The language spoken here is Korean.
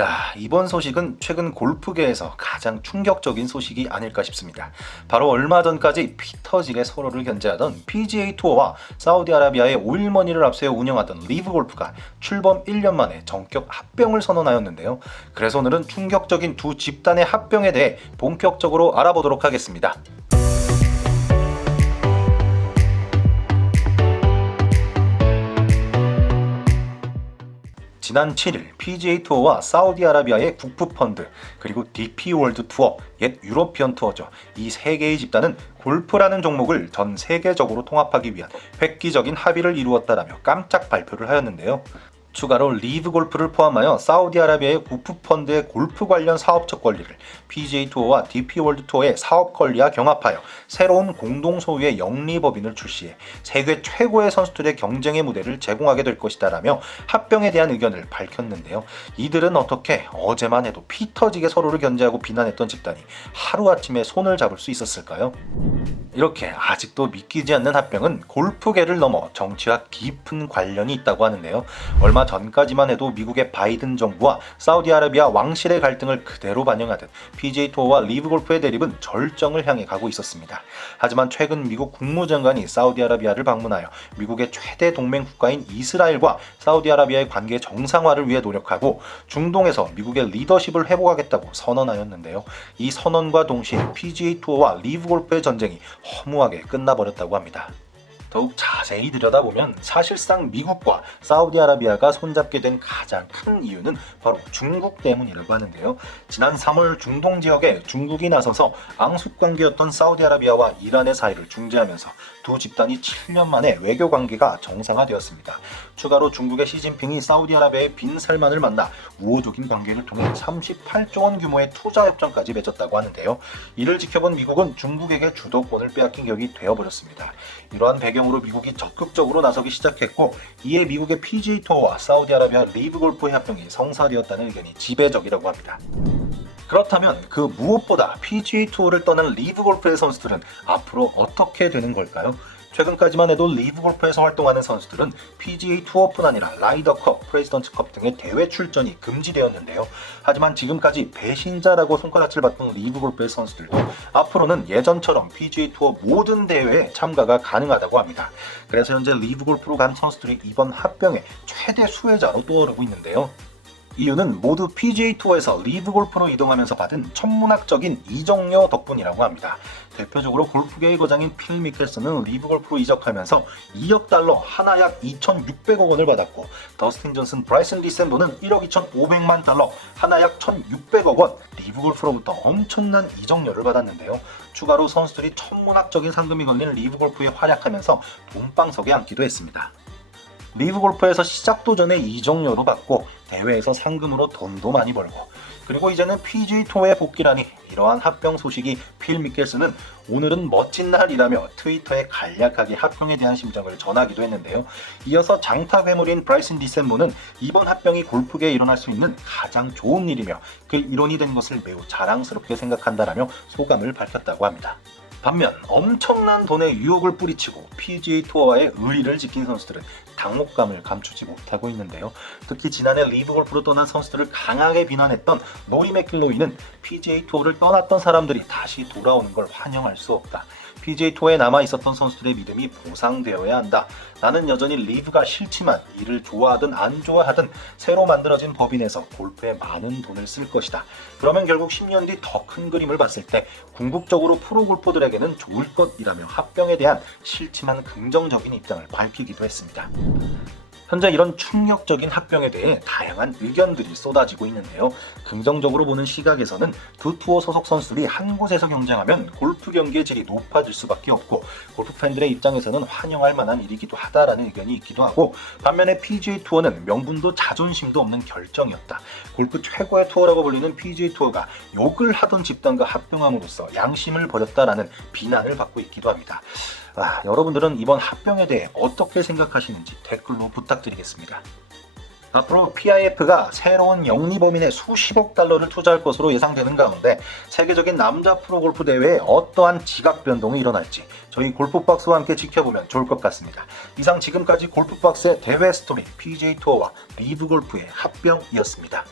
야, 이번 소식은 최근 골프계에서 가장 충격적인 소식이 아닐까 싶습니다. 바로 얼마 전까지 피 터지게 서로를 견제하던 PGA 투어와 사우디아라비아의 오일머니를 앞세워 운영하던 리브 골프가 출범 1년 만에 정격 합병을 선언하였는데요. 그래서 오늘은 충격적인 두 집단의 합병에 대해 본격적으로 알아보도록 하겠습니다. 지난 7일 PGA 투어와 사우디아라비아의 국부펀드 그리고 DP 월드 투어, 옛 유러피언 투어죠. 이 세 개의 집단은 골프라는 종목을 전 세계적으로 통합하기 위한 획기적인 합의를 이루었다라며 깜짝 발표를 하였는데요. 추가로 리브 골프를 포함하여 사우디아라비아의 국부펀드의 골프 관련 사업적 권리를 PGA 투어와 DP 월드 투어의 사업 권리와 경합하여 새로운 공동 소유의 영리법인을 출시해 세계 최고의 선수들의 경쟁의 무대를 제공하게 될 것이다라며 합병에 대한 의견을 밝혔는데요. 이들은 어떻게 어제만 해도 피 터지게 서로를 견제하고 비난했던 집단이 하루아침에 손을 잡을 수 있었을까요? 이렇게 아직도 믿기지 않는 합병은 골프계를 넘어 정치와 깊은 관련이 있다고 하는데요. 얼마 전까지만 해도 미국의 바이든 정부와 사우디아라비아 왕실의 갈등을 그대로 반영하듯 PGA 투어와 리브 골프의 대립은 절정을 향해 가고 있었습니다. 하지만 최근 미국 국무장관이 사우디아라비아를 방문하여 미국의 최대 동맹 국가인 이스라엘과 사우디아라비아의 관계 정상화를 위해 노력하고 중동에서 미국의 리더십을 회복하겠다고 선언하였는데요. 이 선언과 동시에 PGA 투어와 리브 골프의 전쟁이 허무하게 끝나버렸다고 합니다. 더욱 자세히 들여다보면 사실상 미국과 사우디아라비아가 손잡게 된 가장 큰 이유는 바로 중국 때문이라고 하는데요. 지난 3월 중동 지역에 중국이 나서서 앙숙관계였던 사우디아라비아와 이란의 사이를 중재하면서 두 집단이 7년 만에 외교 관계가 정상화되었습니다. 추가로 중국의 시진핑이 사우디아라비아의 빈 살만을 만나 우호적인 관계를 통해 38조 원 규모의 투자 협정까지 맺었다고 하는데요. 이를 지켜본 미국은 중국에게 주도권을 빼앗긴 격이 되어버렸습니다. 이러한 배경으로 미국이 적극적으로 나서기 시작했고, 이에 미국의 PGA 투어와 사우디아라비아 리브 골프의 합병이 성사되었다는 의견이 지배적이라고 합니다. 그렇다면 그 무엇보다 PGA 투어를 떠난 리브 골프의 선수들은 앞으로 어떻게 되는 걸까요? 최근까지만 해도 리브 골프에서 활동하는 선수들은 PGA 투어뿐 아니라 라이더컵, 프레지던트컵 등의 대회 출전이 금지되었는데요. 하지만 지금까지 배신자라고 손가락질 받던 리브 골프의 선수들도 앞으로는 예전처럼 PGA 투어 모든 대회에 참가가 가능하다고 합니다. 그래서 현재 리브 골프로 간 선수들이 이번 합병의 최대 수혜자로 떠오르고 있는데요. 이유는 모두 PGA 투어에서 리브 골프로 이동하면서 받은 천문학적인 이적료 덕분이라고 합니다. 대표적으로 골프계의 거장인 필 미켈슨은 리브 골프로 이적하면서 2억 달러, 하나 약 2,600억 원을 받았고, 더스틴 존슨, 브라이슨 디셈보는 1억 2,500만 달러, 하나 약 1,600억 원, 리브 골프로부터 엄청난 이적료를 받았는데요. 추가로 선수들이 천문학적인 상금이 걸린 리브 골프에 활약하면서 돈방석에 앉기도 했습니다. 리브 골프에서 시작 도전의 이적료로 받고 대회에서 상금으로 돈도 많이 벌고, 그리고 이제는 PGA 투어에 복귀라니 이러한 합병 소식이 필 미켈슨은 오늘은 멋진 날이라며 트위터에 간략하게 합병에 대한 심정을 전하기도 했는데요. 이어서 장타 괴물인 브라이슨 디셈보는 이번 합병이 골프계에 일어날 수 있는 가장 좋은 일이며 그 일원이 된 것을 매우 자랑스럽게 생각한다라며 소감을 밝혔다고 합니다. 반면 엄청난 돈의 유혹을 뿌리치고 PGA 투어와의 의리를 지킨 선수들은 당혹감을 감추지 못하고 있는데요. 특히 지난해 리브 골프로 떠난 선수들을 강하게 비난했던 로리 맥길로이는 PGA 투어를 떠났던 사람들이 다시 돌아오는 걸 환영할 수 없다. PGA 투어에 남아있었던 선수들의 믿음이 보상되어야 한다. 나는 여전히 리브가 싫지만 이를 좋아하든 안 좋아하든 새로 만들어진 법인에서 골프에 많은 돈을 쓸 것이다. 그러면 결국 10년 뒤 더 큰 그림을 봤을 때 궁극적으로 프로 골퍼들에게는 좋을 것이라며 합병에 대한 싫지만 긍정적인 입장을 밝히기도 했습니다. 현재 이런 충격적인 합병에 대해 다양한 의견들이 쏟아지고 있는데요. 긍정적으로 보는 시각에서는 두 투어 소속 선수들이 한 곳에서 경쟁하면 골프 경기의 질이 높아질 수밖에 없고, 골프 팬들의 입장에서는 환영할 만한 일이기도 하다라는 의견이 있기도 하고, 반면에 PGA 투어는 명분도 자존심도 없는 결정이었다. 골프 최고의 투어라고 불리는 PGA 투어가 욕을 하던 집단과 합병함으로써 양심을 버렸다라는 비난을 받고 있기도 합니다. 여러분들은 이번 합병에 대해 어떻게 생각하시는지 댓글로 부탁드리겠습니다. 앞으로 PIF가 새로운 영리법인에 수십억 달러를 투자할 것으로 예상되는 가운데 세계적인 남자 프로골프 대회에 어떠한 지각 변동이 일어날지 저희 골프박스와 함께 지켜보면 좋을 것 같습니다. 이상 지금까지 골프박스의 대회 스토리 PGA 투어와 리브 골프의 합병이었습니다.